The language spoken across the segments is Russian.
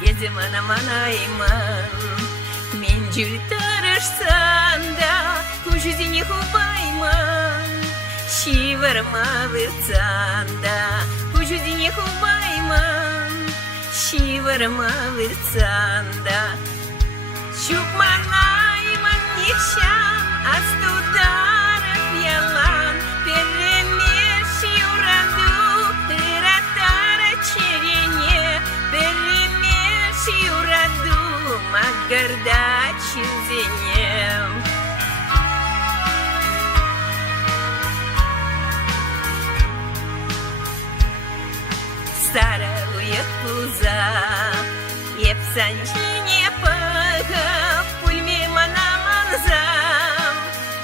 Gezemana manayman Minjul tarashsanda Kujuzini hubaiman Shivarma virtsanda Kujuzini hubaiman Shivarma virtsanda Shukmanayman nisham Astudaraf yalan Перемеш юраду Иратара черене Перемеш юраду Магарда чинзенем Старая уехпуза Епсанчине пага Пульме манаманзам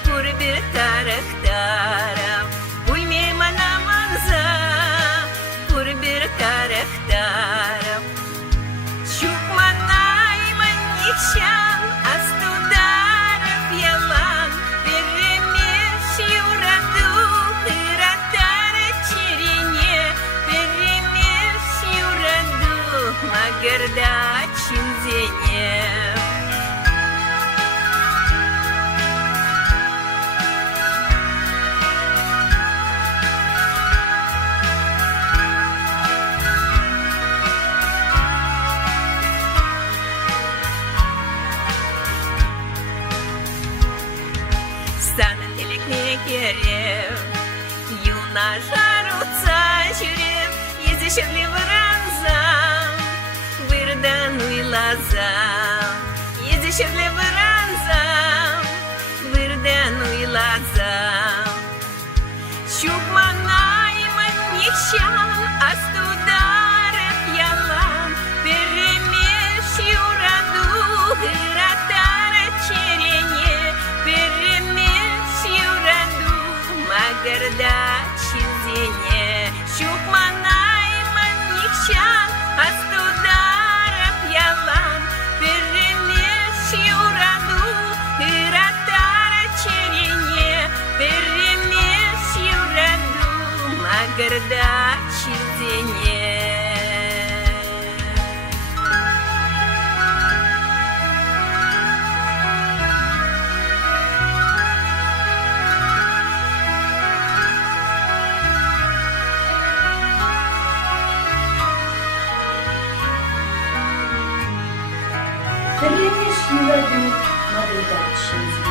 Пурбир тарахтарам Пульме манаманзам Пурбир тарахтарам Чукманай манихшам Астударов ялан Перемеш юраду Иратара черене Перемеш юраду Магарда чинзенем Sana dilekmeye gerek Yuna жарутся жүрек Езешевле выранзам Вырдан уйлазам Езешевле выранзам Вырдан уйлазам Чукманайман нихшам Астударов ялам Перемеш юраду Иратара черене Перемеш юраду Магарда чинзене Чукманайман нихшам Астударов ялам Перемеш юраду Иратара черене Перемеш юраду Магарда чинзене Перемеш юраду Магарда чинзене